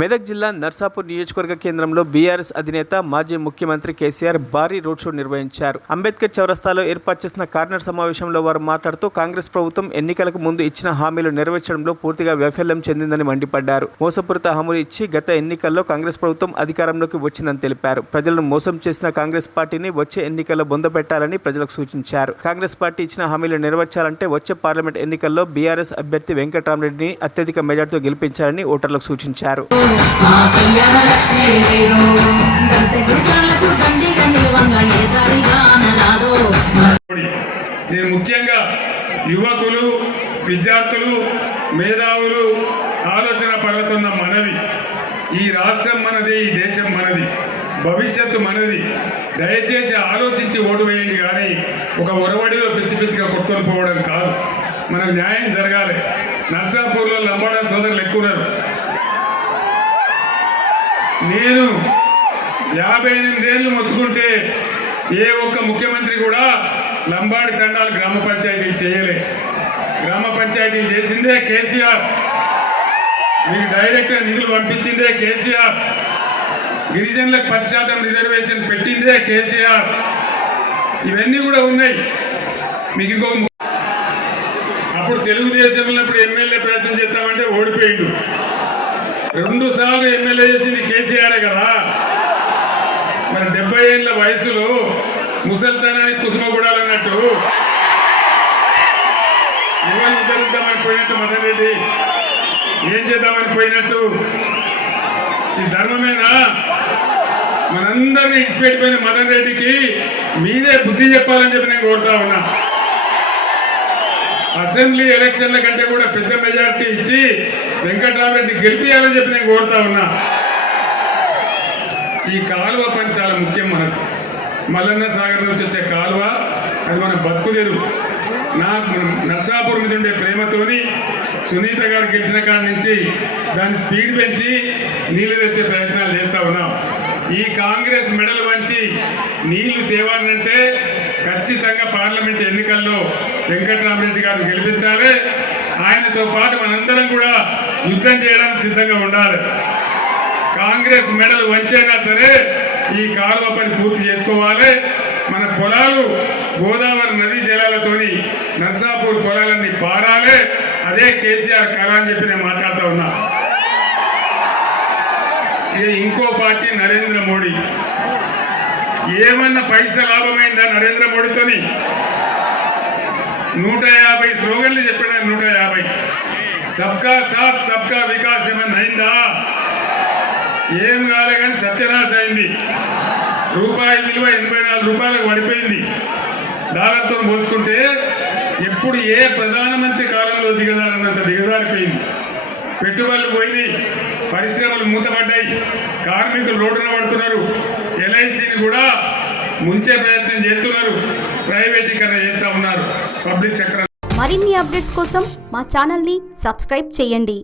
మెదక్ జిల్లా నర్సాపూర్ నియోజకవర్గ కేంద్రంలో బీఆర్ఎస్ అధినేత మాజీ ముఖ్యమంత్రి కేసీఆర్ భారీ రోడ్ షో నిర్వహించారు. అంబేద్కర్ చౌరస్తాలో ఏర్పాటు చేసిన కార్నర్ సమావేశంలో వారు మాట్లాడుతూ కాంగ్రెస్ ప్రభుత్వం ఎన్నికలకు ముందు ఇచ్చిన హామీలు నెరవేర్చడంలో పూర్తిగా వైఫల్యం చెందిందని మండిపడ్డారు. మోసపూరిత హామీలు ఇచ్చి గత ఎన్నికల్లో కాంగ్రెస్ ప్రభుత్వం అధికారంలోకి వచ్చిందని తెలిపారు. ప్రజలను మోసం చేసిన కాంగ్రెస్ పార్టీని వచ్చే ఎన్నికల్లో బొందపెట్టాలని ప్రజలకు సూచించారు. కాంగ్రెస్ పార్టీ ఇచ్చిన హామీలు నెరవేర్చాలంటే వచ్చే పార్లమెంట్ ఎన్నికల్లో బీఆర్ఎస్ అభ్యర్థి వెంకటరామరెడ్డిని అత్యధిక మెజార్టీతో గెలిపించాలని ఓటర్లకు సూచించారు. నేను ముఖ్యంగా యువకులు, విద్యార్థులు, మేధావులు ఆలోచన పరుతున్న మనవి, ఈ రాష్ట్రం మనది, ఈ దేశం మనది, భవిష్యత్తు మనది. దయచేసి ఆలోచించి ఓటు వేయండి, కానీ ఒక ఒరవడిలో పిచ్చి పిచ్చిగా కొట్టుకొని పోవడం కాదు. మనకు న్యాయం జరగాలి. నర్సాపూర్లో లంబాడ సోదరులు ఎక్కువ ఉన్నారు. నేను 58 ఏళ్ళు మొత్తుకుంటే ఏ ఒక్క ముఖ్యమంత్రి కూడా లంబాడి తండాలు గ్రామ పంచాయతీలు చేయలే. గ్రామ పంచాయతీలు చేసిందే కేసీఆర్. మీకు డైరెక్ట్గా నిధులు పంపించిందే కేసీఆర్. గిరిజనులకు 10% రిజర్వేషన్ పెట్టిందే కేసీఆర్. ఇవన్నీ కూడా ఉన్నాయి. మీకు ఇంకో అప్పుడు తెలుగుదేశం ఉన్నప్పుడు ఎమ్మెల్యే ప్రయత్నం చేస్తామంటే ఓడిపోయిండు. 2 సార్లు ఎమ్మెల్యే చేసింది కేసీఆర్ కదా. మరి 70 ఏళ్ళ వయసులో ముసల్తనానికి కుసుమగూడాలన్నట్టు ఎవరు ఉద్ధరిద్దామని పోయినట్టు మదన్ రెడ్డి ఏం చేద్దామని పోయినట్టు. ఈ ధర్మమేనా? మనందరినీ ఇచ్చిపెట్టిపోయిన మదన్ రెడ్డికి మీరే బుద్ధి చెప్పాలని చెప్పి నేను కోరుతా ఉన్నా. అసెంబ్లీ ఎలక్షన్ల కంటే కూడా పెద్ద మెజారిటీ ఇచ్చి వెంకటరామరెడ్డి గెలిపియాలని చెప్పి నేను కోరుతా ఉన్నా. ఈ కాలువ పని చాలా ముఖ్యం మనకు. మల్లన్న సాగర్ నుంచి వచ్చే కాలువ అది మన బతుకుదేరు. నాకు నర్సాపూర్ మీద ఉండే ప్రేమతోని సునీత గారు గెలిచిన కాడి నుంచి దాన్ని స్పీడ్ పెంచి నీళ్లు తెచ్చే ప్రయత్నాలు చేస్తూ ఉన్నాం. ఈ కాంగ్రెస్ మెడలు వంచి నీళ్లు తేవాలంటే ఖచ్చితంగా పార్లమెంట్ ఎన్నికల్లో వెంకటరామరెడ్డి గారిని గెలిపించాలి. ఆయనతో పాటు మనందరం కూడా యుద్ధం చేయడానికి సిద్ధంగా ఉండాలి. కాంగ్రెస్ మెడలు వంచైనా సరే ఈ కాలువ పని పూర్తి చేసుకోవాలి. మన పొలాలు గోదావరి నదీ జలాలతోని నర్సాపూర్ పొలాలన్నీ పారాలి. అదే కేసీఆర్ కళ అని చెప్పి నేను మాట్లాడుతూ ఉన్నా. ఇంకో పార్టీ నరేంద్ర మోడీ. ఏమన్నా పైసా లాభమైందా నరేంద్ర మోడీతోని? 150 స్లోగన్లు చెప్పాడు. 150 సబ్కా సాత్ సబ్కా వికాస్ ఏమన్నా అయిందా? ఏం కాలే, కానీ సత్యనాశ అయింది. రూపాయి విలువ 84 రూపాయలకు పడిపోయింది. డాలర్తో పోల్చుకుంటే ఎప్పుడు ఏ ప్రధానమంత్రి కాలంలో దిగజారినంత దిగజారిపోయింది. పెట్టుబడులు పోయినాయి, పరిశ్రమలు మూతపడ్డాయి, కార్మికులు రోడ్డున పడుతున్నారు, ఎల్ఐసిని కూడా ముంచే ప్రయత్నం చేస్తున్నారు, ప్రైవేటీకరణ చేస్తూ ఉన్నారు పబ్లిక్ సెక్టర్. మరిన్ని అప్డేట్స్ కోసం మా ఛానల్ని సబ్స్క్రైబ్ చేయండి.